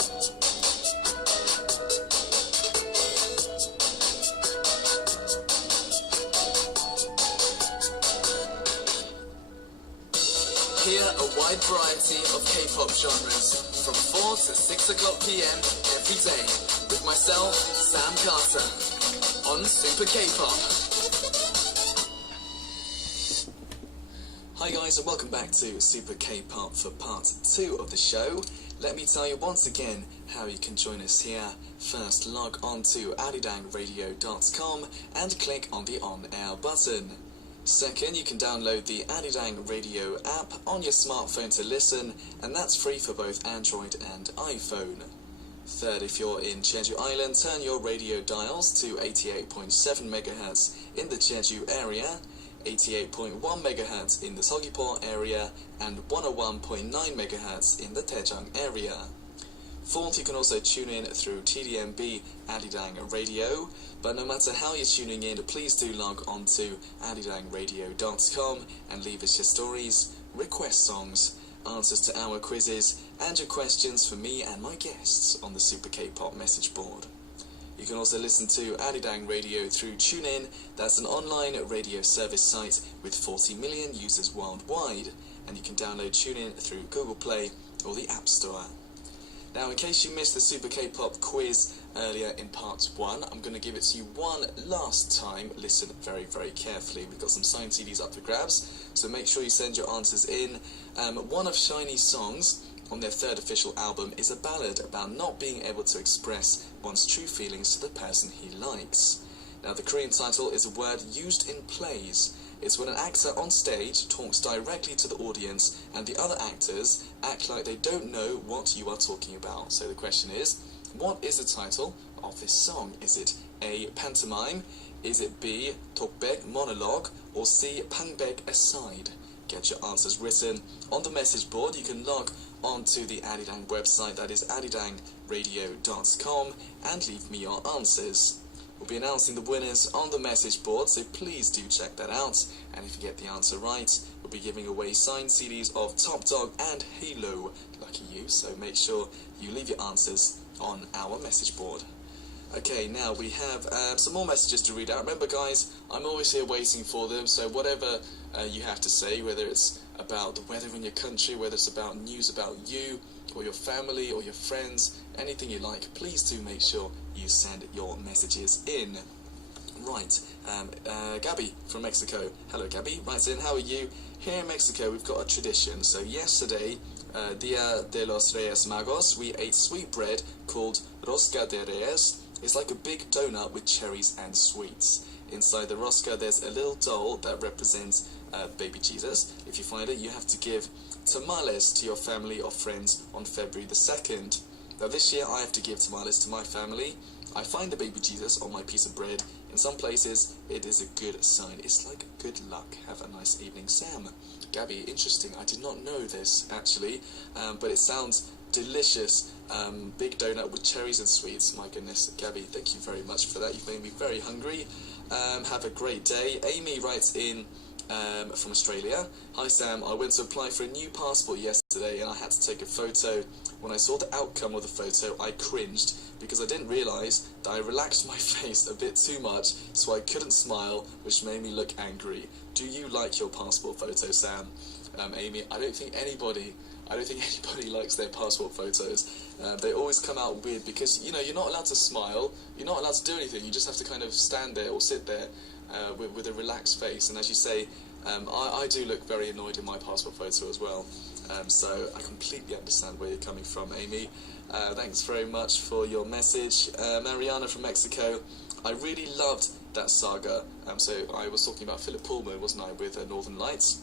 Hear a wide variety of K-pop genres from 4 to 6 o'clock p.m. every day with myself, Sam Carter, on Super K-pop. Hi guys, and welcome back to Super K-pop for part 2 of the show. Let me tell you once again how you can join us here. First, log on to adidangradio.com and click on the on-air button. Second, you can download the Adidang Radio app on your smartphone to listen, and that's free for both Android and iPhone. Third, if you're in Jeju Island, turn your radio dials to 88.7 MHz in the Jeju area, 88.1 MHz in the Seogwipo area, and 101.9 MHz in the Daejeong area. Fourth, you can also tune in through TDMB Adidang Radio, but no matter how you're tuning in, please do log on to adidangradio.com and leave us your stories, request songs, answers to our quizzes, and your questions for me and my guests on the Super K-pop message board. You can also listen to Adidang Radio through TuneIn. That's an online radio service site with 40 million users worldwide, and you can download TuneIn through Google Play or the App Store. Now, in case you missed the Super K-pop quiz earlier in part 1, I'm going to give it to you one last time. Listen very, very carefully. We've got some signed CDs up for grabs, so make sure you send your answers in. One of SHINee's songs on their third official album is a ballad about not being able to express one's true feelings to the person he likes. Now, the Korean title is a word used in plays. It's when an actor on stage talks directly to the audience and the other actors act like they don't know what you are talking about. So the question is, what is the title of this song? Is it A, pantomime? Is it B, talkback, monologue? Or C, pangbek, aside? Get your answers written on the message board. You can log on to the Adidang website, that is adidangradio.com, and leave me your answers. We'll be announcing the winners on the message board, so please do check that out. And if you get the answer right, we'll be giving away signed CDs of Top Dog and Halo. Lucky you, so make sure you leave your answers on our message board. Okay, now we have some more messages to read out. Remember guys, I'm always here waiting for them, so whatever you have to say, whether it's about the weather in your country, whether it's about news about you, or your family, or your friends, anything you like, please do make sure you send your messages in. Right, Gabby from Mexico. Hello Gabby, writes in, how are you? Here in Mexico we've got a tradition. So yesterday, Dia de los Reyes Magos, we ate sweet bread called Rosca de Reyes. It's like a big donut with cherries and sweets. Inside the rosca there's a little doll that represents baby Jesus. If you find it, you have to give tamales to your family or friends on February the 2nd. Now this year I have to give tamales to my family. I find the baby Jesus on my piece of bread. In some places it is a good sign. It's like good luck. Have a nice evening, Sam. Gabby, interesting. I did not know this actually, but it sounds delicious. Big donut with cherries and sweets. My goodness, Gabby, thank you very much for that. You've made me very hungry. Have a great day. Amy writes in from Australia. Hi Sam, I went to apply for a new passport yesterday and I had to take a photo. When I saw the outcome of the photo, I cringed because I didn't realise that I relaxed my face a bit too much, so I couldn't smile, which made me look angry. Do you like your passport photo, Sam? Amy, I don't think anybody likes their passport photos. They always come out weird because, you know, you're not allowed to smile, you're not allowed to do anything, you just have to kind of stand there or sit there with a relaxed face. And as you say, I do look very annoyed in my passport photo as well. So I completely understand where you're coming from, Amy. Thanks very much for your message. Mariana from Mexico, I really loved that saga. So I was talking about Philip Pullman, wasn't I, with Northern Lights.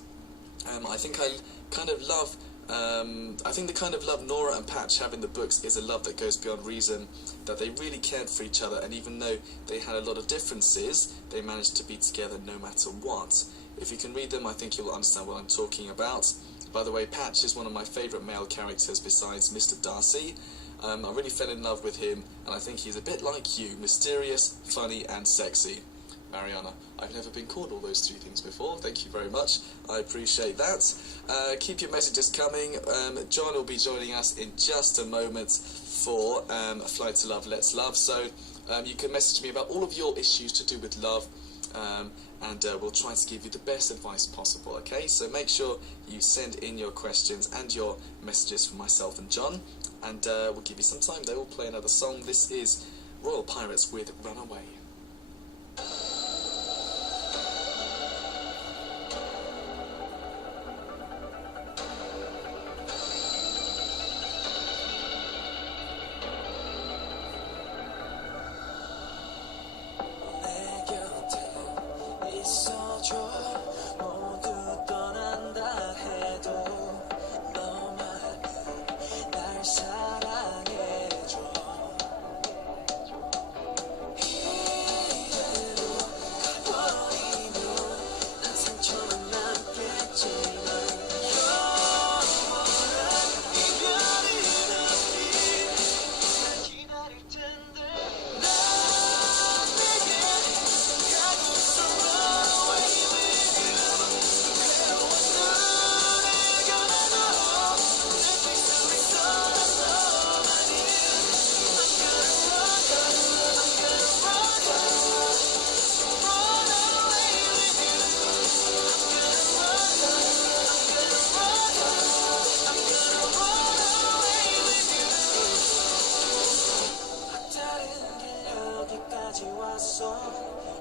I think I kind of love I think the kind of love Nora and Patch have in the books is a love that goes beyond reason, that they really cared for each other, and even though they had a lot of differences, they managed to be together no matter what. If you can read them, I think you'll understand what I'm talking about. By the way, Patch is one of my favourite male characters besides Mr. Darcy. I really fell in love with him, and I think he's a bit like you, mysterious, funny and sexy. Mariana. I've never been called all those three things before. Thank you very much. I appreciate that. Keep your messages coming. John will be joining us in just a moment for Fly to Love, Let's Love. So you can message me about all of your issues to do with love, and we'll try to give you the best advice possible, okay? So make sure you send in your questions and your messages for myself and John, and we'll give you some time there. We'll play another song. This is Royal Pirates with Runaway.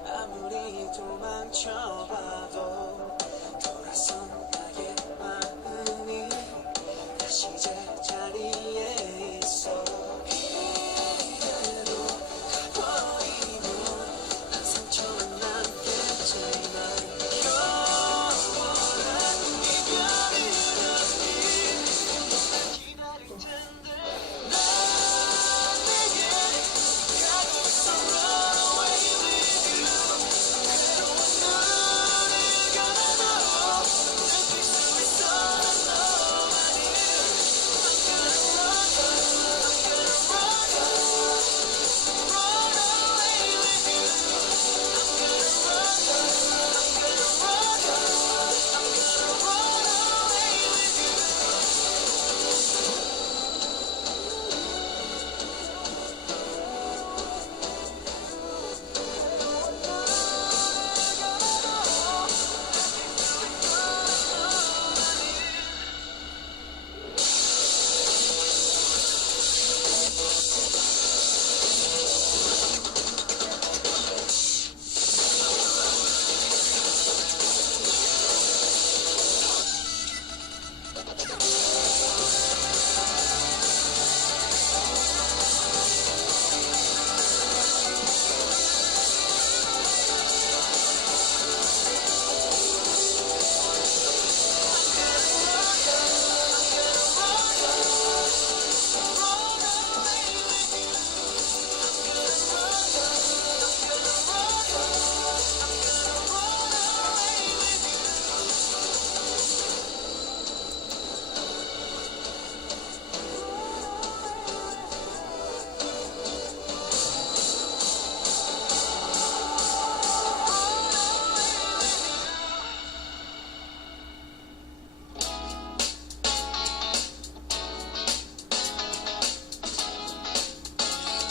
아무리 도망쳐봐도 돌아선 나의 마음이 다시 제자리에 있어. 이대로 가버리면 난 상처만 남겠지만 영원한 이별이 없니 날 기다릴 텐데 난 내게 가고 있어.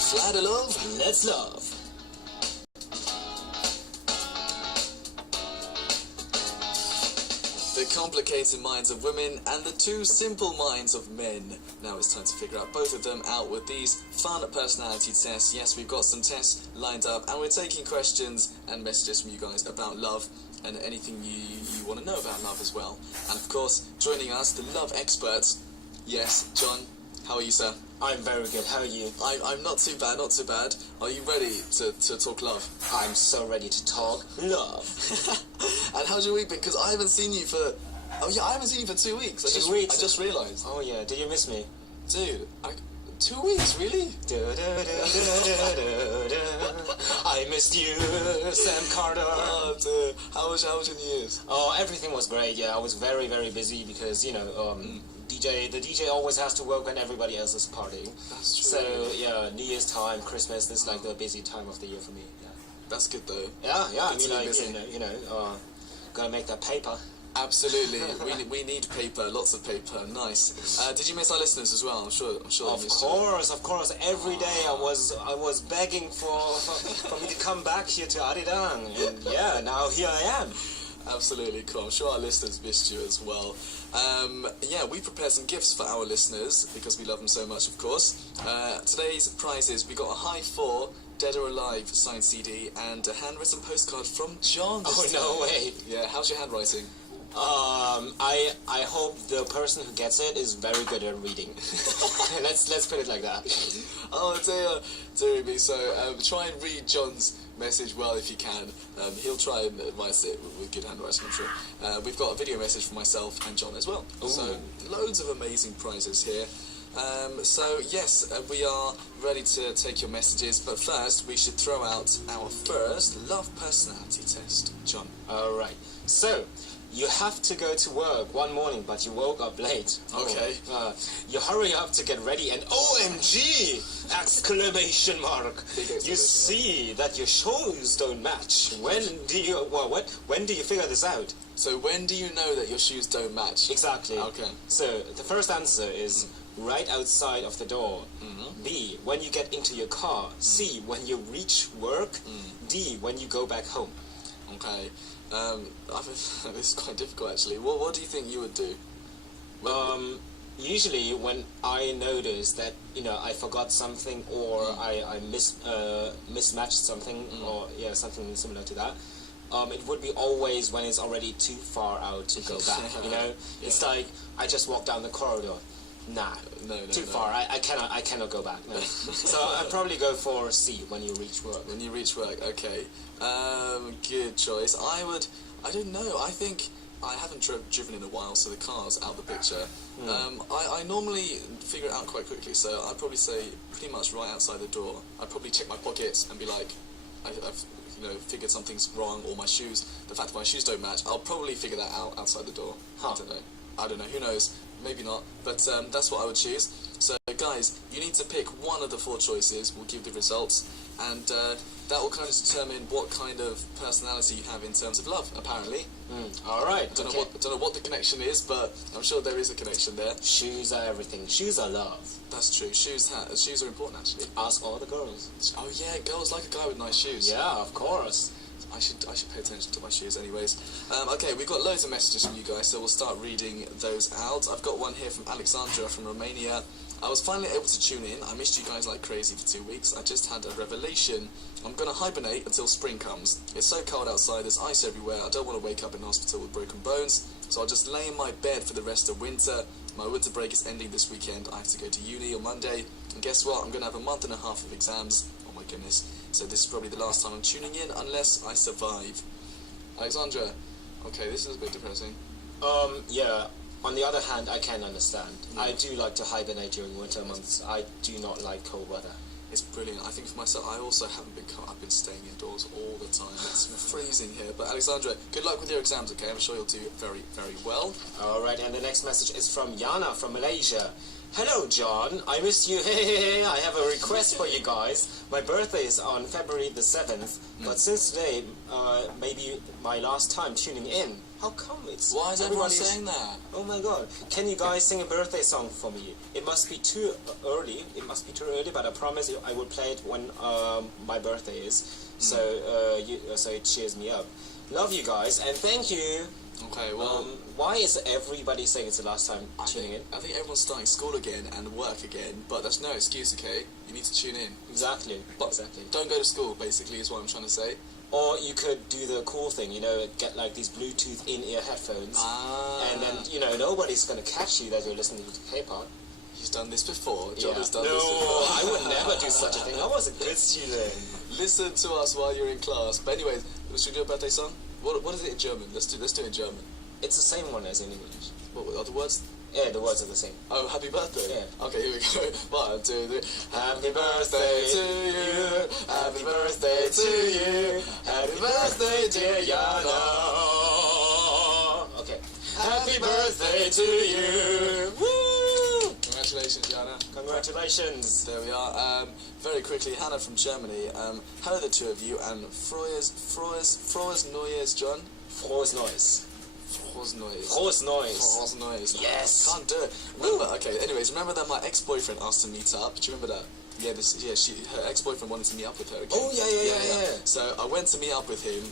Fly to love, let's love. The complicated minds of women and the too simple minds of men. Now it's time to figure out both of them out with these fun personality tests. Yes, we've got some tests lined up, and we're taking questions and messages from you guys about love and anything you want to know about love as well. And of course, joining us, the love experts. Yes, John, how are you, sir? I'm very good. How are you? I'm not too bad, not too bad. Are you ready to talk love? I'm so ready to talk love. And how's your week been? Because I haven't seen you for... Oh yeah, I haven't seen you for 2 weeks. I just realised. Oh yeah, did you miss me? Dude, 2 weeks, really? I missed you, Sam Carter. Oh, dude. How was your New Year's? Oh, everything was great, yeah. I was very, very busy because, you know, the DJ always has to work when everybody else is partying. That's true. So, yeah, New Year's time, Christmas, this is like the busy time of the year for me, yeah. That's good though. Yeah. Good I to mean, be like busy. gotta make that paper. Absolutely, we need paper, lots of paper. Nice. Did you miss our listeners as well? I'm sure. They missed you. Of course. Every day I was begging for me to come back here to Arirang, and yeah, now here I am. Absolutely cool. I'm sure our listeners missed you as well. We prepared some gifts for our listeners because we love them so much, of course. Today's prizes: we got a High 4 Dead or Alive signed CD and a handwritten postcard from John. No way. Yeah, how's your handwriting? I hope the person who gets it is very good at reading. let's put it like that. Oh dear me. So try and read John's message well if you can. He'll try and advise it with good handwriting, I'm sure. We've got a video message from myself and John as well. Ooh. So loads of amazing prizes here. Yes, we are ready to take your messages, but first we should throw out our first love personality test. John. Alright, so you have to go to work one morning, but you woke up late. Okay. You hurry up to get ready, and OMG! Exclamation mark! You see that your shoes don't match. When do you figure this out? So when do you know that your shoes don't match? Exactly. Okay. So the first answer is right outside of the door. B, when you get into your car. C, when you reach work. D, when you go back home. Okay. This is quite difficult actually. What do you think you would do? Usually when I notice that I forgot something or I mismatched something or something similar to that, it would be always when it's already too far out to go back. It's like I just walk down the corridor. Nah, too far. I cannot go back. No. So I'd probably go for C, when you reach work. When you reach work, okay. Good choice. I don't know. I think I haven't driven in a while, so the car's out of the picture. I normally figure it out quite quickly, so I'd probably say pretty much right outside the door. I'd probably check my pockets and be like, I've figured something's wrong, or my shoes. The fact that my shoes don't match, I'll probably figure that out outside the door. Huh. I don't know. Who knows? Maybe not. But that's what I would choose. So guys, you need to pick one of the 4 choices. We'll give the results, and that will kind of determine what kind of personality you have in terms of love, apparently. All right. Don't know what the connection is, but I'm sure there is a connection there. Shoes are everything. Shoes are love. That's true. Shoes are important, actually. Ask all the girls. Oh yeah, girls like a guy with nice shoes. Yeah, of course. I should pay attention to my shoes anyways. Okay, we've got loads of messages from you guys, so we'll start reading those out. I've got one here from Alexandra from Romania. I was finally able to tune in. I missed you guys like crazy for 2 weeks. I just had a revelation. I'm going to hibernate until spring comes. It's so cold outside, there's ice everywhere. I don't want to wake up in hospital with broken bones, so I'll just lay in my bed for the rest of winter. My winter break is ending this weekend. I have to go to uni on Monday, and guess what? I'm going to have a month and a half of exams. Oh my goodness. So this is probably the last time I'm tuning in, unless I survive. Alexandra, okay, this is a bit depressing. Yeah. On the other hand, I can understand. I do like to hibernate during winter months. I do not like cold weather. It's brilliant. I think for myself, I also haven't been cold. I've been staying indoors all the time. It's freezing here. But Alexandra, good luck with your exams, okay? I'm sure you'll do very, very well. All right, and the next message is from Yana from Malaysia. Hello, John. I miss you. Hey, I have a request for you guys. My birthday is on February the 7th, but since today may be my last time tuning in. How come it's... Why is everyone saying that? Oh my god. Can you guys sing a birthday song for me? It must be too early. But I promise you I will play it when my birthday is. So it cheers me up. Love you guys, and thank you. Okay, well... why is everybody saying it's the last time tuning in? I think everyone's starting school again and work again, but that's no excuse, okay? You need to tune in. Exactly. But exactly. Don't go to school, basically, is what I'm trying to say. Or you could do the cool thing, get like these Bluetooth in-ear headphones. And then, nobody's going to catch you that you're listening to K-pop. He's done this before. John has done this before. I would never do such a thing. I was a good student. Listen to us while you're in class. But anyways, should we do a birthday song? What is it in German? Let's do it in German. It's the same one as in English. What are the words? Yeah, the words are the same. Oh, happy birthday. Yeah. Okay, here we go. 1, 2, 3. Happy birthday to you. Happy birthday to you. Happy birthday, dear Yana. Okay. Happy birthday to you. Woo! Congratulations, Jana. Congratulations. There we are. Very quickly, Hannah from Germany. Hello, the two of you, and Frohes Neues, John. Frohes Neues. Frohes Neues. Frohes Neues. Frohes Neues. Yes. Can't do it. Remember, okay, anyways, remember that my ex-boyfriend asked to meet up? Do you remember that? Yeah, her ex-boyfriend wanted to meet up with her again. Oh, yeah. So I went to meet up with him.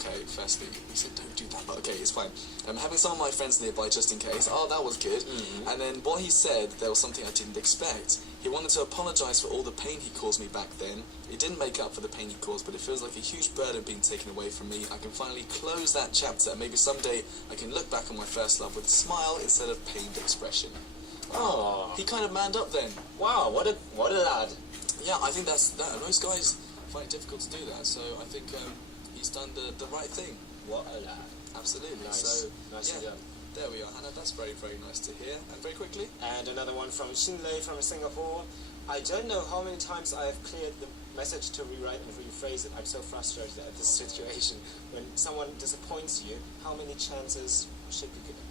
Okay, firstly, he said don't do that, but okay, it's fine. Having some of my friends nearby just in case. Oh, that was good. Mm-hmm. And then what he said, there was something I didn't expect. He wanted to apologise for all the pain he caused me back then. It didn't make up for the pain he caused, but it feels like a huge burden being taken away from me. I can finally close that chapter, and maybe someday I can look back on my first love with a smile instead of pained expression. Oh, He kind of manned up then. wow, what a lad. Yeah, I think that's that. Most guys find it difficult to do that, so I think he's done the right thing. What a lad. Absolutely. Nice. So, Nicely yeah, done. there we are, Hannah. That's very, very nice to hear. And very quickly, And another one from Shinlei from Singapore. I don't know how many times I have cleared the message to rewrite and rephrase it. I'm so frustrated at this situation. When someone disappoints you, how many chances should be given?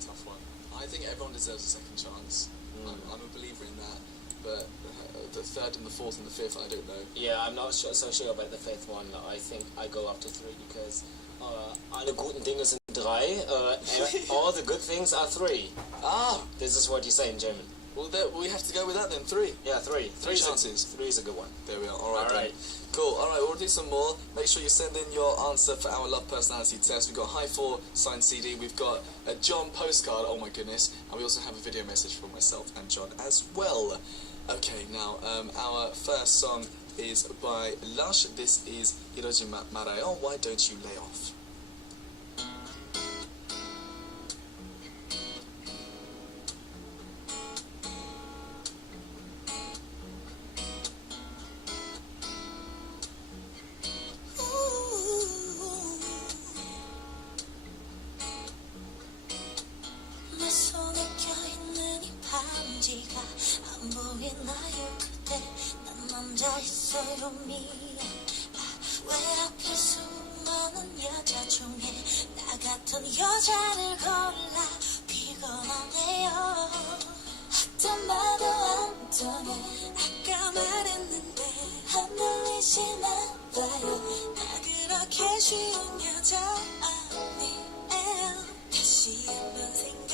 tough one. I think everyone deserves a second chance. I'm a believer in that. But the third and the fourth and the fifth, I don't know. Yeah, I'm not so sure about the fifth one. I think I go up to 3 because alle guten Dinge sind 3. All the good things are 3. Ah, This is what you say in German. well, we have to go with that then. 3. Yeah, 3. Three chances. 3 is a good one. There we are. All right. All then. right. Cool. All right. We'll do some more. Make sure you send in your answer for our love personality test. We've got High 4 signed CD. We've got a John postcard. Oh my goodness. And we also have a video message from myself and John as well. Okay. Now, our first song is by Lush. This is Iroji Marayo. Why don't you lay off? 내 손에 껴있는 이 반지가 안 보이나요 그대 난 남자 있어요 미안 왜 하필 수많은 여자 중에 나 같은 여자를 골라 피곤하네요 했던 말도 안 통해 아까 말했는데 안 들리시나 봐요 나 그렇게 쉬운 여자 아니에요 다시 한번 생각해요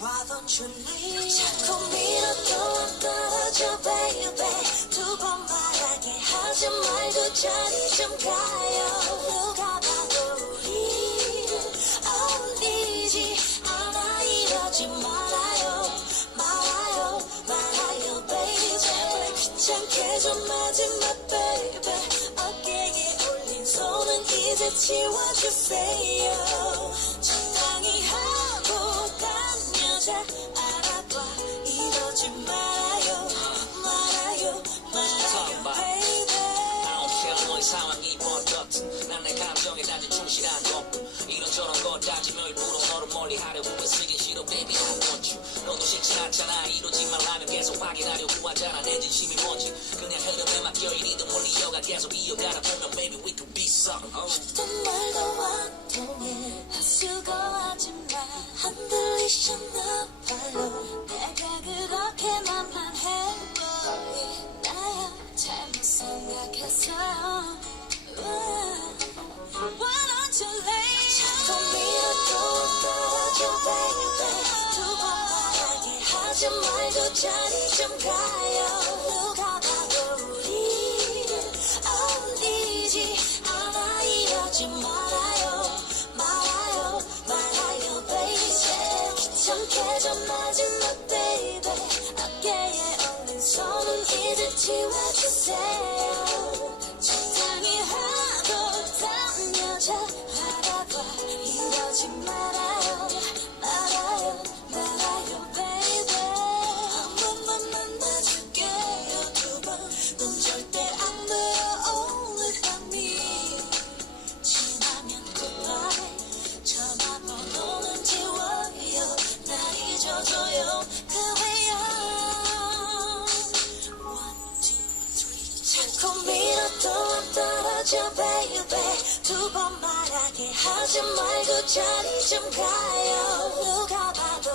Why don't you leave 자꾸 밀어도 안 떨어져 baby 두 번 말하게 하지 말고 저리 좀 가요 누가 봐도 우리를 어울리지 않아 이러지 말아요 말아요 말아요 baby 제발 귀찮게 좀 하지 마 baby 어깨에 올린 손은 이제 치워주세요 적당히 하고 딴 여자 알아봐 이러지 말아요 말아요 말아요 baby I don't care 너의 상황이 어떻든 난 내 감정에 단지 충실한 것뿐 이런저런 거 따지며 일부러 너를 멀리 하려고 애쓰긴 싫어 baby I want you 너도 싫진 않잖아 이러지 말라면 계속 확인하려고 하잖아 내 진심이 뭔지 그냥 흐름에 맡겨 이리도 못 이어가 계속 이어가다 보면 maybe we could be something 했던 말도 안 통해 수고하지만 안 들리셨나 봐요 내가 그렇게 만만해 보이나요 잘못 생각했어요 Why don't you lay 자꾸 밀어도 떨어져 baby 두 번 말하게 하지 말고 저리 좀 가요 누가 봐도 우리를 어울리지 않아 이러지 말아요 말아요 말아요 baby 귀찮게 좀 하지 마 baby 어깨에 올린 손은 이제 치워주세요 적당히 하고 딴 여자 알아봐 이러지 말아요 말아요 말아요 baby 한 번만 만나줄게요 두 번 넌 절대 안 돼요 only for me 지나면 goodbye 전화번호는 지워요 나 잊어줘요 그래요 One, two, three 자꾸 밀어도 안 떨어져 baby 두 번 말하게 하지 말고 저리 좀 가요 누가 봐도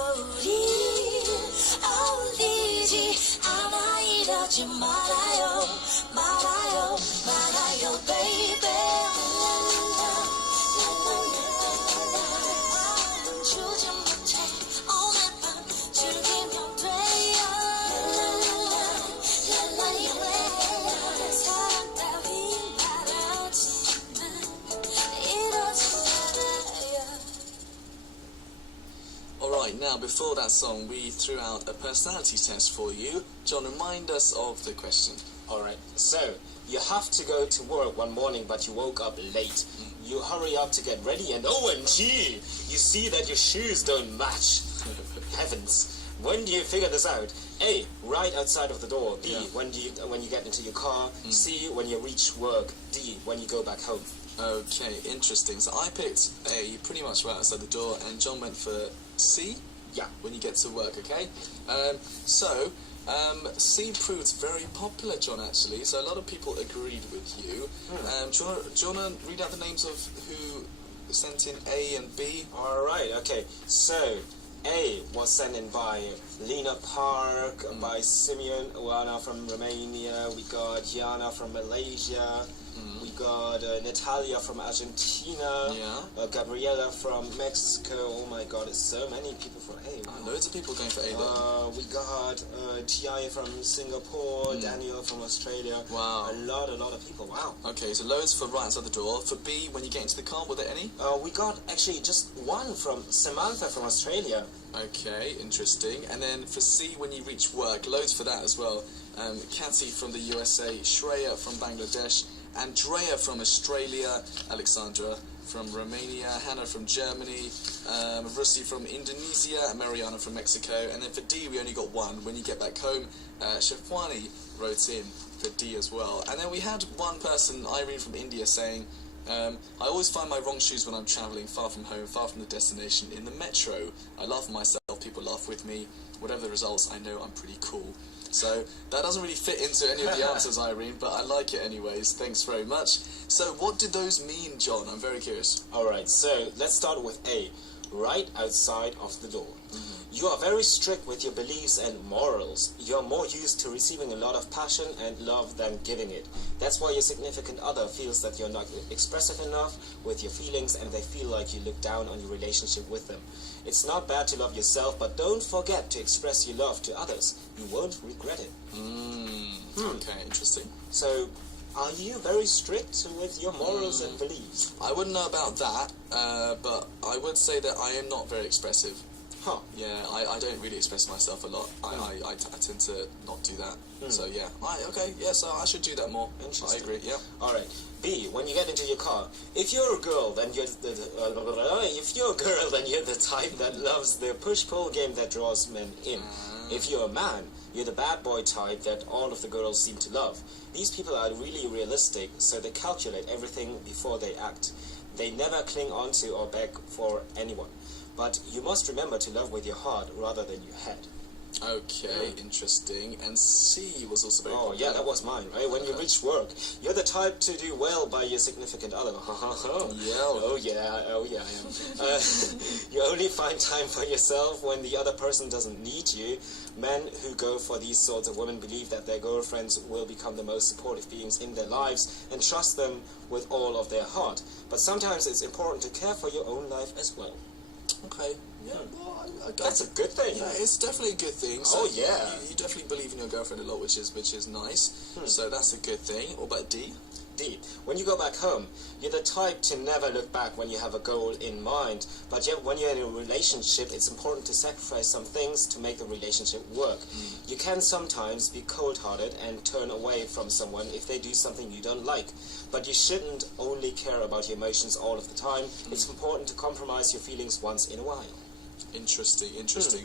주지 말아요 말아요 말아요 baby 주지 못해 오늘 밤 즐기면 돼요 사랑 따윈 바라지만 이러지 말아요. Alright, now before that song, we threw out a personality test for you. John, remind us of the question. Alright, so you have to go to work one morning but you woke up late. You hurry up to get ready and OMG! You see that your shoes don't match. Heavens. When do you figure this out? A, right outside of the door. B, when you get into your car. C, when you reach work. D, when you go back home. Okay, interesting. So I picked A, pretty much right outside the door, and John went for C? Yeah. When you get to work, okay? C proved very popular, John, actually, so a lot of people agreed with you. Do you want to read out the names of who sent in A and B? Alright, okay. So, A was sent in by Lena Park, by Simeon Oana from Romania. We got Yana from Malaysia. We got Natalia from Argentina. Gabriela from Mexico. Oh my god, it's so many people from A. Wow. Loads of people going for A there. We got T.I. from Singapore, Daniel from Australia. Wow. A lot of people. Wow. Okay, so loads for right outside the door. For B, when you get into the car, were there any? We got actually just one from Samantha from Australia. Okay, interesting. And then for C, when you reach work, loads for that as well. Kathy from the USA, Shreya from Bangladesh, Andrea from Australia, Alexandra from Romania, Hannah from Germany, Russi from Indonesia, and Mariana from Mexico. And then for D, we only got one. When you get back home, Shafwani wrote in for D as well. And then we had one person, Irene from India, saying, I always find my wrong shoes when I'm travelling far from home, far from the destination, in the metro. I laugh at myself, people laugh with me. Whatever the results, I know I'm pretty cool. So that doesn't really fit into any of the answers, Irene, but I like it anyways. Thanks very much. So what did those mean, John? I'm very curious. Alright, so let's start with A. Right outside of the door. You are very strict with your beliefs and morals. You're more used to receiving a lot of passion and love than giving it. That's why your significant other feels that you're not expressive enough with your feelings and they feel like you look down on your relationship with them. It's not bad to love yourself, but don't forget to express your love to others. You won't regret it. Okay, interesting. So, are you very strict with your morals and beliefs? I wouldn't know about that, but I would say that I am not very expressive. Huh. Yeah, I don't really express myself a lot. I tend to not do that. So yeah, so I should do that more. Interesting. I agree, yeah. Alright. B, when you get into your car, if you're a girl, then you're the type that loves the push-pull game that draws men in. If you're a man, you're the bad boy type that all of the girls seem to love. These people are really realistic, so they calculate everything before they act. They never cling onto or beg for anyone. But you must remember to love with your heart rather than your head. Okay, interesting. And C was also very Oh, yeah, that was mine, right? When you reach work, you're the type to do well by your significant other. Oh, yeah, I am. You only find time for yourself when the other person doesn't need you. Men who go for these sorts of women believe that their girlfriends will become the most supportive beings in their lives and trust them with all of their heart. But sometimes it's important to care for your own life as well. Okay. Yeah, well, That's a good thing. Yeah, it's definitely a good thing. So Oh, yeah. You definitely believe in your girlfriend a lot, which is nice. So that's a good thing. What about D? D. When you go back home, you're the type to never look back when you have a goal in mind. But yet, when you're in a relationship, it's important to sacrifice some things to make the relationship work. You can sometimes be cold-hearted and turn away from someone if they do something you don't like. But you shouldn't only care about your emotions all of the time. It's important to compromise your feelings once in a while. Interesting.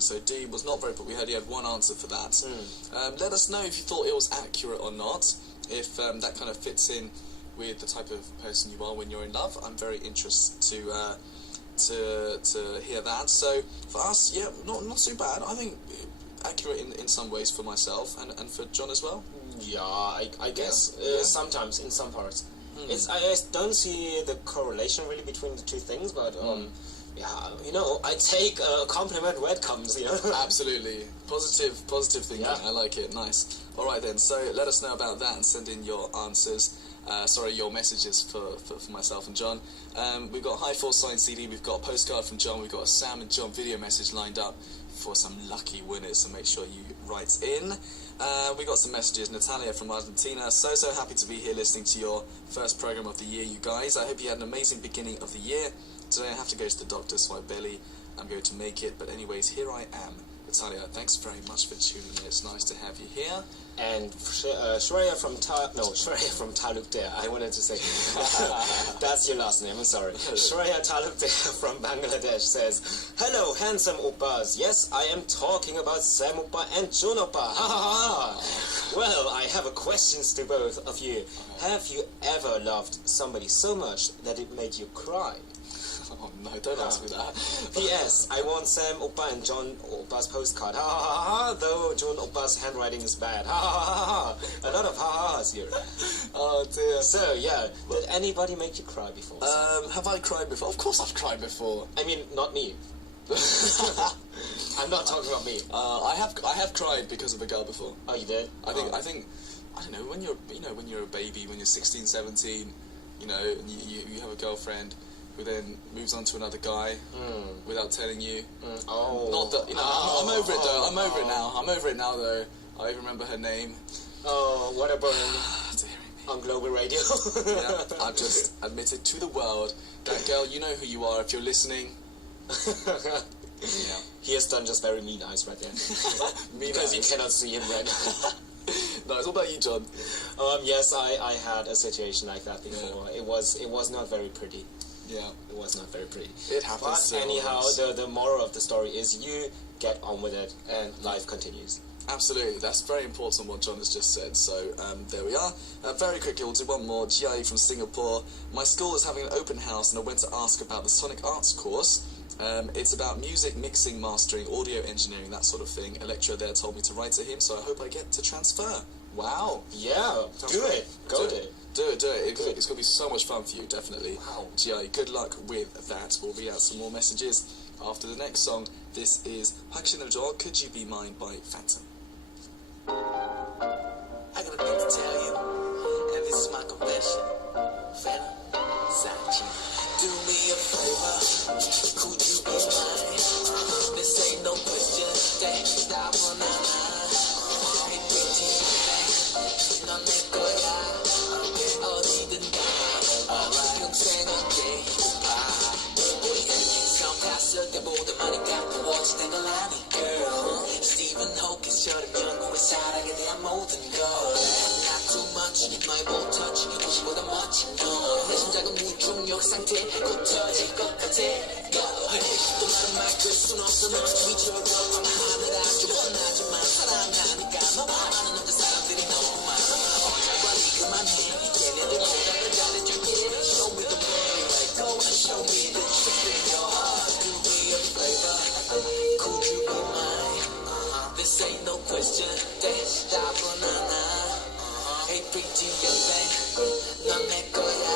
So D was not very, but we only had one answer for that. Let us know if you thought it was accurate or not. If that kind of fits in with the type of person you are when you're in love. I'm very interested to hear that. So for us, yeah, not too bad. I think accurate in some ways for myself and for John as well. Yeah, I guess sometimes in some parts. I don't see the correlation really between the two things, but Yeah, I take a compliment where it comes, Absolutely. Positive thinking. Yeah. I like it. Nice. All right then. So let us know about that and send in your answers. Your messages for myself and John. We've got High Force signed CD. We've got a postcard from John. We've got a Sam and John video message lined up for some lucky winners. So make sure you write in. We got some messages. Natalia from Argentina. So happy to be here listening to your first program of the year, you guys. I hope you had an amazing beginning of the year. Today I have to go to the doctor, so I'm going to make it. But anyways, here I am. Natalia, thanks very much for tuning in. It's nice to have you here. And Shreya from Talukdare. I wanted to say that's your last name. I'm sorry. Shreya Talukdare from Bangladesh says, "Hello, handsome oppas. Yes, I am talking about Sam Oppa and Jun Oppa. Ha ha ha. Well, I have a questions to both of you. Have you ever loved somebody so much that it made you cry?" Oh no, don't ask me that. P.S. I want Sam Oppa and John Oppa's postcard. Ha ha ha ha. Though John Oppa's handwriting is bad. Ha ha ha ha. A lot of ha-has here. Oh dear. So yeah, did anybody make you cry before? Have I cried before? Of course I've cried before. I mean, not me. I'm not talking about me. I have cried because of a girl before. Oh, you did? I think I don't know, when you're a baby, when you're 16, 17, you have a girlfriend who then moves on to another guy without telling you. Oh. Not that, I'm over it though. I'm over it now. I'm over it now though. I even remember her name. Oh, what a burn. Dearie me. On global radio. Yeah, I've just admitted to the world that girl, you know who you are if you're listening. Yeah. He has done just very mean eyes right there. Because you cannot see him right now. No, it's all about you, John. Yes, I had a situation like that before. Yeah. It was not very pretty. Yeah. It was not very pretty. It happens. But anyhow, the moral of the story is you get on with it and life continues. Absolutely, that's very important what John has just said. So there we are. Very quickly, we'll do one more. Gia from Singapore. My school is having an open house and I went to ask about the Sonic Arts course. It's about music, mixing, mastering, audio engineering, that sort of thing. A lecturer there told me to write to him, so I hope I get to transfer. Wow. Yeah, do it. Go do it. Do it. It's going to be so much fun for you, definitely. Wow. Gia, good luck with that. We'll read out some more messages after the next song. This is Hakshinojo, Could You Be Mine by Phantom. I got a thing to tell you, and this is my confession. Phantom, Sachi. Do me a favor, could you be mine? This ain't no question, that one Hey, pretty thing, 넌 내 거야. 어디든 가, 평생 함께해봐. 우리 인생 봤을 때보다 많이 가까워지는 걸 아니, girl. Stephen Hawking처럼 연구해 사랑에 대한 모든 걸. Not too much, 너의 못 touch, 도시보다 멋진 걸. 내 심장은 무중력 상태, 곧 터질 것 같아. 또 나는 말 끌 순 없어, 너 위처럼 하늘 아주 원하지만 사랑하니까 너 많은 남자 사람들이 너무 많아. 빨리 그만해, 걔네들보다 더 잘해줄게. Show me the money, let go and show me the truth in your heart. Do me a favor, could you be mine? This ain't no question, 대답은 안 하. Hey pretty young thing, 넌 내 거야.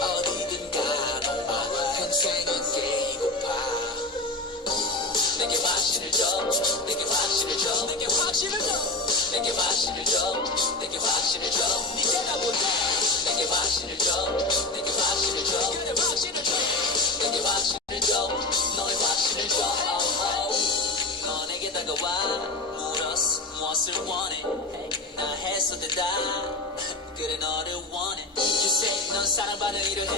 어디든 가봐, 평생 함께이고파. 내게 확신을 줘, 내게 확신을 줘, 내게 확신을 줘, 내게 확신을 줘, 내게 확신을 줘. 네가 나 못해. 내게 확신을 줘, 내게 확신을 줘, 그래 확신을 줘, 내게 확신을 줘, 너의 확신을 줘. 너 내게 다가와 물었어 무엇을 원해. 나 했어 대답. 그래 너를 원해. You say 넌 사랑받는 일을 해.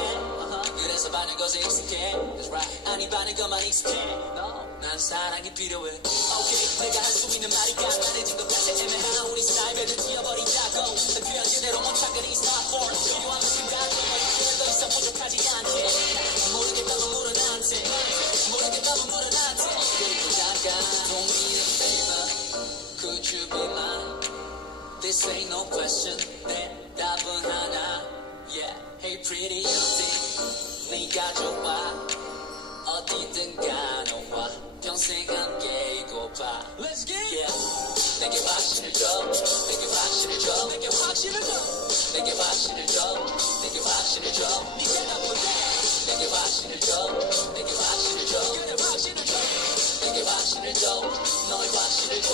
그래서 받는 것에 익숙해. That's right. 아니 받는 것만 익숙해. No. 난 사랑이 필요해. Okay. 내가 할 수 있는 말이 간단해진 것 같아. 애매한 우리 사이 배를 튀어버리자고. 필요한 그대로 못하긴 it's not hard. 필요한 만큼 가져버릴게. 더 이상 부족하지 않지. 모르겠다면 물어 나한테. 모르겠다면 물어 나한테. 그리고 잠깐 don't need a favor. Could you be mine? This ain't no question. 대답은 하나. Yeah. Hey pretty young thing. 네가 좋아. 어디든 가 너와 평생 함께이고파. Let's get it. Yeah. 내게 확신을 줘. 내게 확신을 줘. 내게 확신을 줘. 내게 확신을 줘. 내게 확신을 줘. 네가 나 못해. 내게 마시는 줘 내게 마시는 줘 내게 마시는 줘 내게 마시는 줘 너의 마시는 줘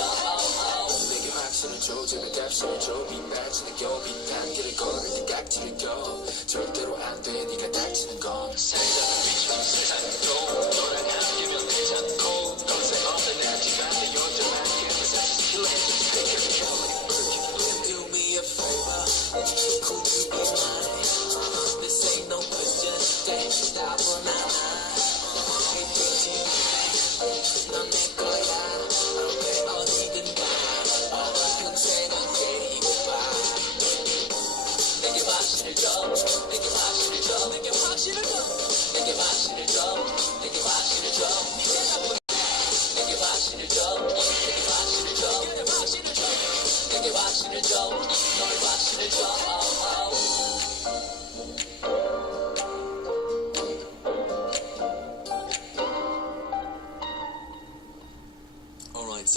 내게 확신을 줘 제발 답신을 줘 빗맞추는 겨 빗단계를 걸을 때 깍지를 껴 절대로 안 돼 네가 닥치는 건 살다가 비추는 세상도 너랑 함께면 괜찮고 건색 없는 나지만 내 요점한 캠퍼스 Do me a favor, could you be mine? This ain't no question, 답은 하나. Hey, pretty, 넌 내 거야. 어디든 가, 평생은 계획해봐. 내게 마시를 줘, 내게 마시를 줘, 내게 마시를 줘, 내게 마시를 줘, 내게 마시를 줘. 내게 마시를 줘, 내게 마시를 줘, 내게 마시를 줘, 내게 마시를 줘, 널 마시를 줘. Alright,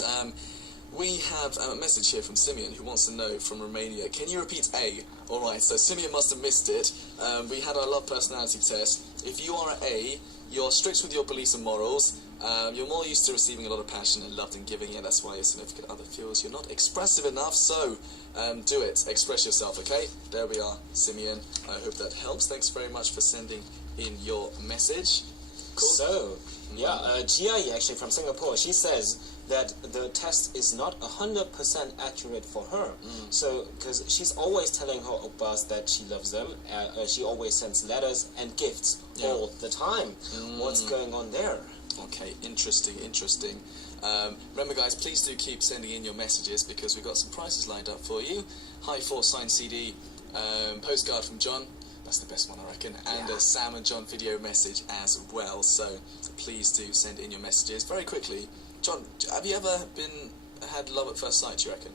we have a message here from Simeon who wants to know from Romania. Can you repeat A? Alright, so Simeon must have missed it. We had our love personality test. If you are an A, you're strict with your beliefs and morals. You're more used to receiving a lot of passion and love than giving it. That's why your significant other feels you're not expressive enough. So, do it. Express yourself, okay? There we are, Simeon. I hope that helps. Thanks very much for sending in your message. Cool. So, Gia actually from Singapore, she says that the test is not 100% accurate for her. So, because she's always telling her oppas that she loves them, she always sends letters and gifts all the time. What's going on there? Okay, interesting. Remember guys, please do keep sending in your messages because we've got some prizes lined up for you. High 4 signed CD, postcard from John, that's the best one I reckon, and a Sam and John video message as well. So please do send in your messages very quickly. John, have you ever had love at first sight, do you reckon?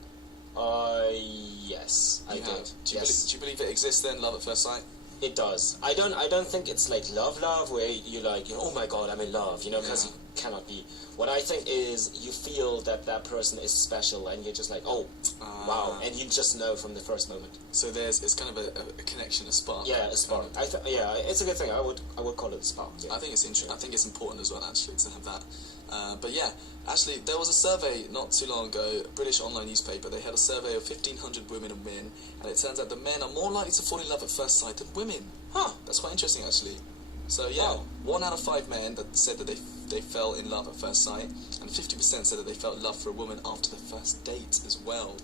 Yes, I did. Do you believe it exists then, love at first sight? It does. I don't think it's like love where you're like, oh my god, I'm in love, because you cannot be. What I think is you feel that person is special and you're just like, oh, wow, and you just know from the first moment. So it's kind of a connection, a spark. Yeah, a spark. It's a good thing. I would call it a spark. Yeah. I think it's I think it's important as well actually to have that. But yeah, actually there was a survey not too long ago, a British online newspaper. They had a survey of 1,500 women and men, and it turns out that men are more likely to fall in love at first sight than women. Huh? That's quite interesting actually. So yeah, 1 out of 5 men that said that they fell in love at first sight, and 50% said that they felt love for a woman after the first date as well.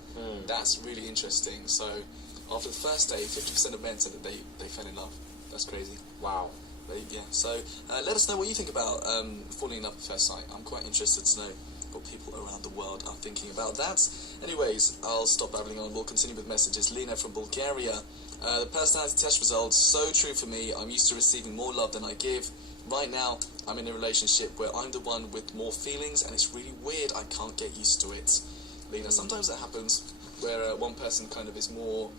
That's really interesting. So after the first date, 50% of men said that they fell in love. That's crazy. Wow. But yeah, so let us know what you think about falling in love at first sight. I'm quite interested to know what people around the world are thinking about that. Anyways, I'll stop babbling on. We'll continue with messages. Lena from Bulgaria. The personality test results, so true for me. I'm used to receiving more love than I give. Right now, I'm in a relationship where I'm the one with more feelings, and it's really weird. I can't get used to it. Lena, sometimes that happens where one person kind of is more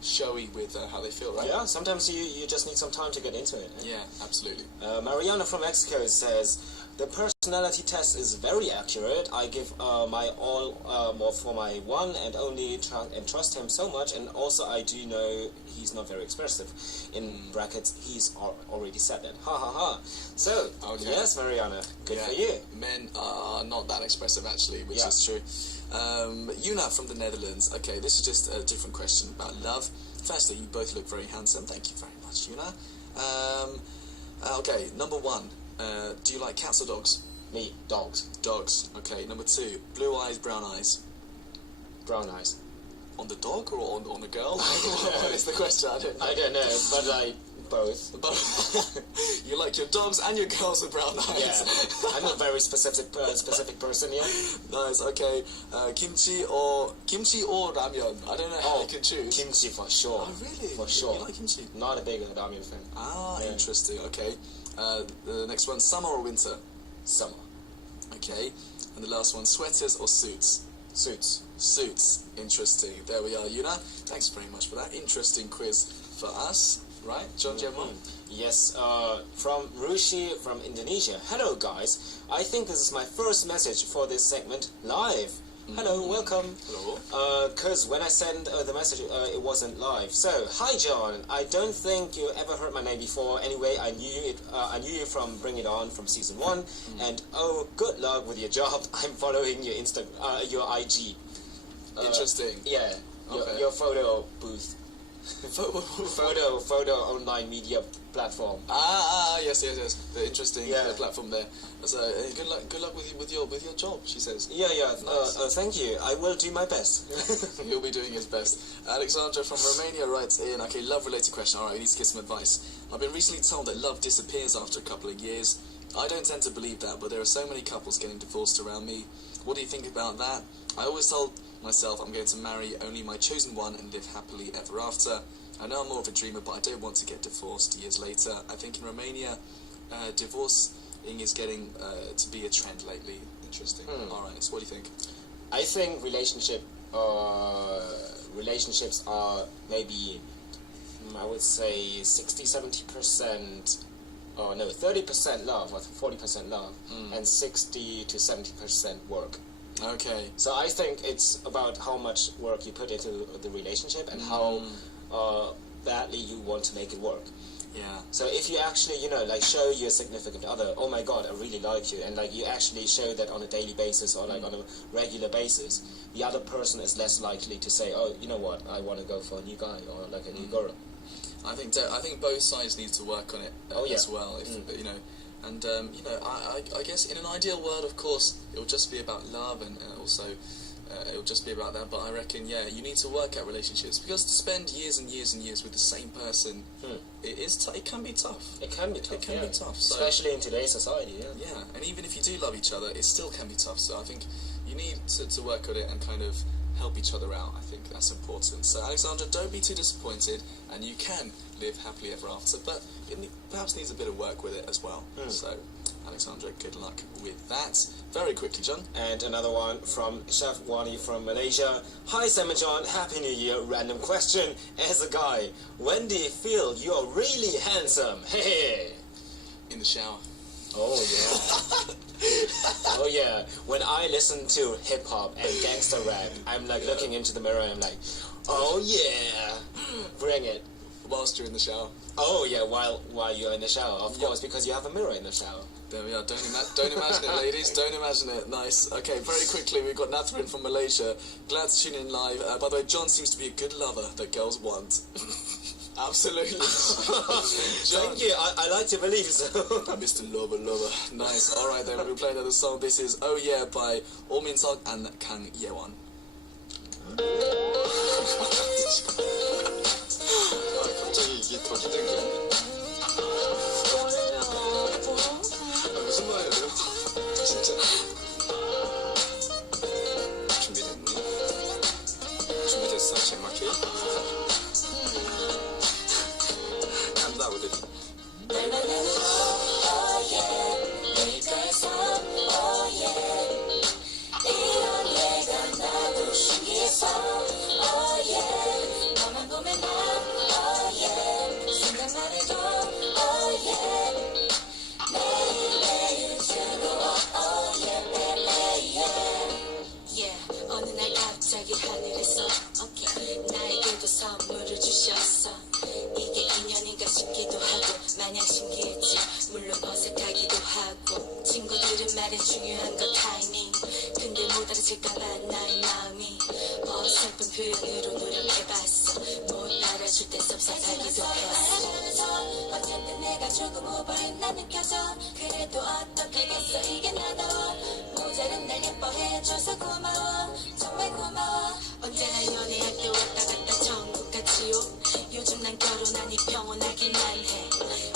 showy with how they feel, right? Yeah, sometimes you just need some time to get into it. Yeah, absolutely. Mariana from Mexico says, the personality test is very accurate. I give my all for my one and only and trust him so much, and also I do know he's not very expressive. In brackets, he's already said that. Ha ha ha. So, yes, Mariana, good for you. Men are not that expressive actually, which is true. Yuna from the Netherlands. Okay, this is just a different question about love. Firstly, you both look very handsome. Thank you very much, Yuna. Okay, number 1. Do you like cats or dogs? Me, dogs. Dogs. Okay, number 2. Blue eyes, brown eyes. Brown eyes. On the dog or on the girl? What is the question? I don't know, but like both. You like your dogs and your girls with brown eyes. Yeah, I'm a very specific person. Yeah. Nice. Okay. Kimchi or ramyeon. I don't know how you can choose. Kimchi for sure. Oh really? For sure. You like kimchi? Not a big ramyeon fan. Interesting. Okay. The next one, summer or winter? Summer. Okay. And the last one, sweaters or suits? Suits. Suits. Interesting. There we are, Yuna. Thanks very much for that interesting quiz for us. Right? John, do you have one? Yes, from Rushi from Indonesia. Hello, guys. I think this is my first message for this segment live. Hello, welcome. Hello. Because when I sent the message, it wasn't live. So, hi John. I don't think you ever heard my name before. Anyway, I knew it. I knew you from Bring It On from season 1. And oh, good luck with your job. I'm following your your IG. Interesting. Yeah, Okay. your photo booth. photo online media platform. Yes. The interesting platform there. So good luck with your job, she says. Yeah. Nice. Thank you. I will do my best. He'll be doing his best. Alexandra from Romania writes in, okay, love-related question. Alright, we need to get some advice. I've been recently told that love disappears after a couple of years. I don't tend to believe that, but there are so many couples getting divorced around me. What do you think about that? I always told myself I'm going to marry only my chosen one and live happily ever after. I know I'm more of a dreamer, but I don't want to get divorced years later. I think in Romania, divorcing is getting to be a trend lately. Interesting. Alright, so what do you think? I think relationships are maybe, I would say 60-70%, or no, 30% love or 40% love, and 60 to 70% work. Okay. So I think it's about how much work you put into the relationship and how badly you want to make it work. Yeah. So if you actually, like show your significant other, oh my god, I really like you, and like you actually show that on a daily basis or like on a regular basis, the other person is less likely to say, oh, you know what, I want to go for a new guy or like a new girl. I think both sides need to work on it as well. If and I guess in an ideal world, of course, it will just be about love and also it will just be about that. But I reckon, you need to work at relationships because to spend years and years and years with the same person, it can be tough. It can be tough. It can be tough, so, especially in today's society. Yeah, and even if you do love each other, it still can be tough. So I think you need to work on it and kind of help each other out. I think that's important. So Alexandra, don't be too disappointed, and you can live happily ever after, but it perhaps needs a bit of work with it as well. So Alexandra, good luck with that. Very quickly, John. And another one from Chef Wani from Malaysia. Hi Sam and John, Happy New Year. Random question. As a guy, when do you feel you're really handsome? Hey. In the shower. Oh yeah. Oh yeah. When I listen to hip hop and gangster rap, I'm like looking into the mirror and I'm like, oh yeah, bring it. Whilst you're in the shower. Oh yeah, while you're in the shower, of course, because you have a mirror in the shower. There we are. Don't imagine it, ladies. Don't imagine it. Nice. Okay, very quickly, we've got Natharin from Malaysia. Glad to tune in live. By the way, John seems to be a good lover that girls want. Absolutely. John. Thank you. I like to believe so. Mr. Lover. Nice. All right, then we'll play another song. This is Oh Yeah by Oh Min Seok and Kang Yeon. 갑자기 이게 더 기대되네. 무슨 말이에요? 진짜 준비됐니? 준비됐어, 제마키? 간다, 우리. 어느 날 갑자기 하늘에서 나에게도 선물을 주셨어. 이게 인연인가 싶기도 하고 마냥 신기했지. 물론 어색하기도 하고 친구들은 말해 중요한 건 타이밍. 근데 못 알아챌까봐 나의 마음이 어설픈 표현으로 노력해봤어. 못 알아줄 때 섭섭하기도 했어. 어쨌든 내가 조금 오버했 나 느껴져. 그래도 어떻게겠어 이게 나다워. 모자른 날 예뻐해줘서 고마워. 정말 고마워. 언제나 연애할 때 왔다 갔다 천국같이요. 요즘 난 결혼하니 평온하기만 해.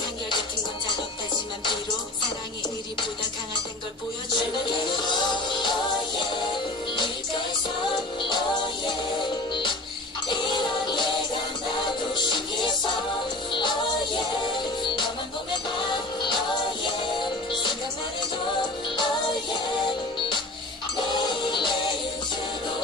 한결같은 건 작업하지만 비록 사랑의 의리보다 강하단 걸 보여줄게. Oh yeah, 네가에서 oh yeah. 이런 내가 나도 신기해서 oh yeah. 너만 보면 나 oh yeah. 생각만 해도 oh yeah. 매일매일 즐거워.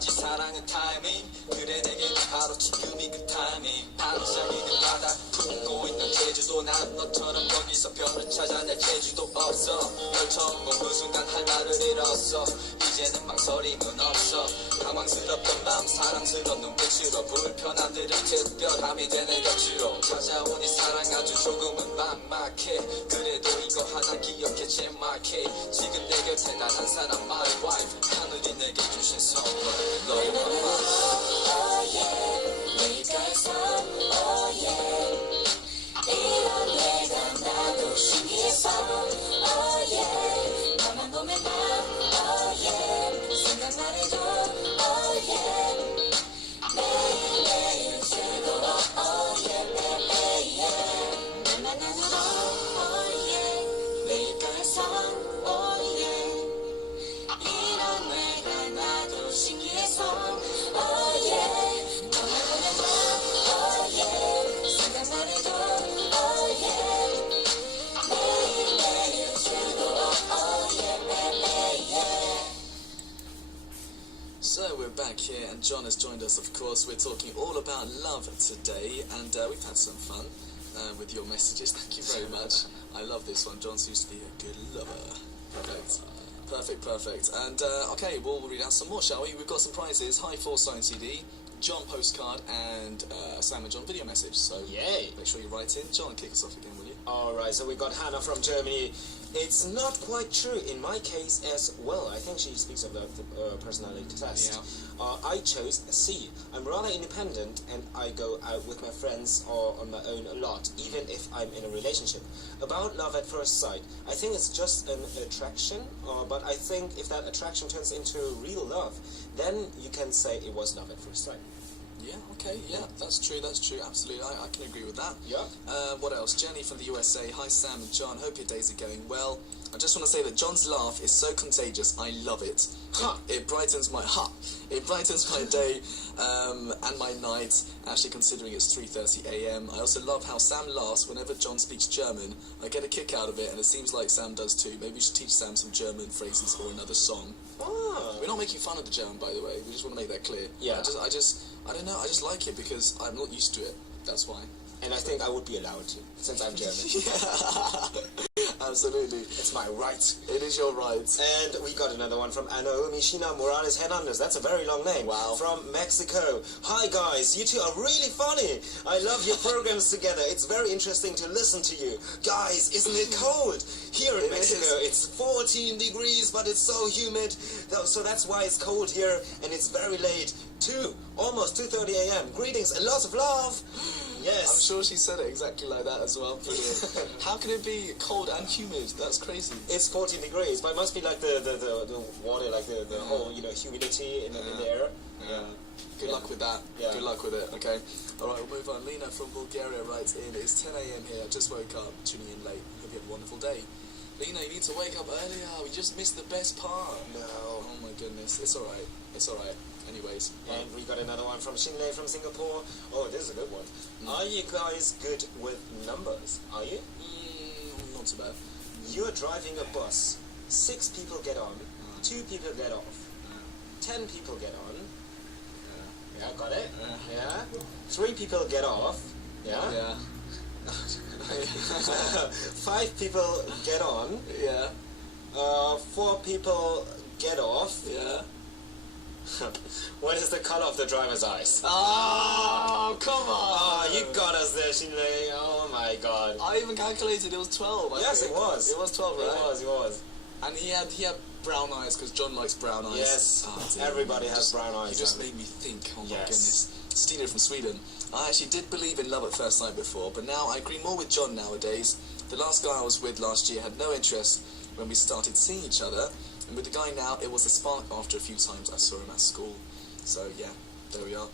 마치 사랑은 타이밍 그래 내게는 바로 지금이 그 타이밍 반짝이는 바다 품고 있는 제주도 난 너처럼 거기서 별을 찾아낼 제주도 없어 널 처음 본 그 순간 할 말을 잃었어 이제는 망설임은 없어 당황스럽던 밤 사랑스러운 눈빛으로 불편함들은 특별함이 돼 내 곁으로 찾아온 이 사랑 아주 조금은 막막해 그래도 이거 하나 기억해 제막해 지금 내 곁에 단 한 사람 my wife 하늘이 내게 주신 선물 너의 맘마 Oh yeah 내가 선 Oh yeah 이런 내가 나도 신기해서 Oh yeah 너만 보면 난 Oh yeah 생각만 해도 Oh yeah 매일매일 즐거워 Oh yeah yeah yeah 내만 안으로 Oh yeah 내일까지 선 Oh yeah 이런 내가 나도 신기해서 Oh yeah 너만 보면 난 Oh yeah 생각만 해도 Oh yeah 매일매일 즐거워 Oh yeah yeah So we're back here, and John has joined us. Of course, we're talking all about love today, and we've had some fun with your messages. Thank you very much. I love this one. John seems to be a good lover. Perfect. And okay, we'll read out some more, shall we? We've got some prizes: High 4 signed CD, John postcard, and Sam and John video message. So Yay. make sure you write in. John, kick us off again, will you? Alright, so we got Hannah from Germany. It's not quite true in my case as well. I think she speaks of the personality test. Yeah. I chose C. I'm rather independent and I go out with my friends or on my own a lot, even if I'm in a relationship. About love at first sight, I think it's just an attraction, but I think if that attraction turns into real love, then you can say it was love at first sight. Yeah, okay, yeah, that's true, absolutely, I can agree with that. Yeah. What else? Jenny from the USA, hi Sam and John, hope your days are going well. I just want to say that John's laugh is so contagious, I love it. It brightens my day and my night, actually considering it's 3:30 AM. I also love how Sam laughs whenever John speaks German. I get a kick out of it, and it seems like Sam does too. Maybe we should teach Sam some German phrases or another song. Ah. We're not making fun of the German, by the way, we just want to make that clear. Yeah. I don't know, I just like it because I'm not used to it, that's why. And I think I would be allowed to, since I'm German. Yeah, absolutely. It's my right. It is your right. And we got another one from Naomi Shina Morales Hernandez. That's a very long name. Wow. From Mexico. Hi guys, you two are really funny. I love your programs together. It's very interesting to listen to you. Guys, isn't it cold? Here in Mexico, it's 14 degrees, but it's so humid. So that's why it's cold here, and it's very late. Almost 2:30 AM. Greetings and lots of love. Yes. I'm sure she said it exactly like that as well. Brilliant. How can it be cold and humid? That's crazy. It's 14 degrees, but it must be like the water, like the whole, humidity in the air. Yeah. Good luck with that. Yeah. Good luck with it, okay? Alright, we'll move on. Lena from Bulgaria writes in, it's 10 AM here, I just woke up, tuning in late. Hope you have a wonderful day. Lena, you need to wake up earlier. We just missed the best part. No. Oh my goodness. It's alright. Anyways. And we got another one from Shinlei from Singapore. Oh, this is a good one. Are you guys good with numbers? Are you? Not too bad. You're driving a bus. 6 people get on. 2 people get off. 10 people get on. Yeah, got it? Yeah. 3 people get off. Yeah. Yeah. 5 people get on. Yeah. 4 people get off. Yeah. What is the color of the driver's eyes? Oh, come on! Oh, you got us there, Shinlei. Oh my god. I even calculated it was 12. Yes, it was. It was 12, right? It was. And he had brown eyes because John likes brown eyes. Yes, dear. everybody has brown eyes. He just made me think. Oh my Yes. goodness. Stina from Sweden. I actually did believe in love at first sight before, but now I agree more with John nowadays. The last guy I was with last year had no interest when we started seeing each other, and with the guy now, it was a spark after a few times I saw him at school. So yeah, there we are.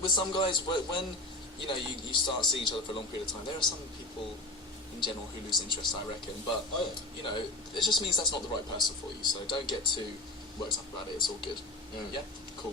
With some guys, when you start seeing each other for a long period of time, there are some people in general who lose interest, I reckon. But it just means that's not the right person for you. So don't get too worked up about it. It's all good. Yeah, cool.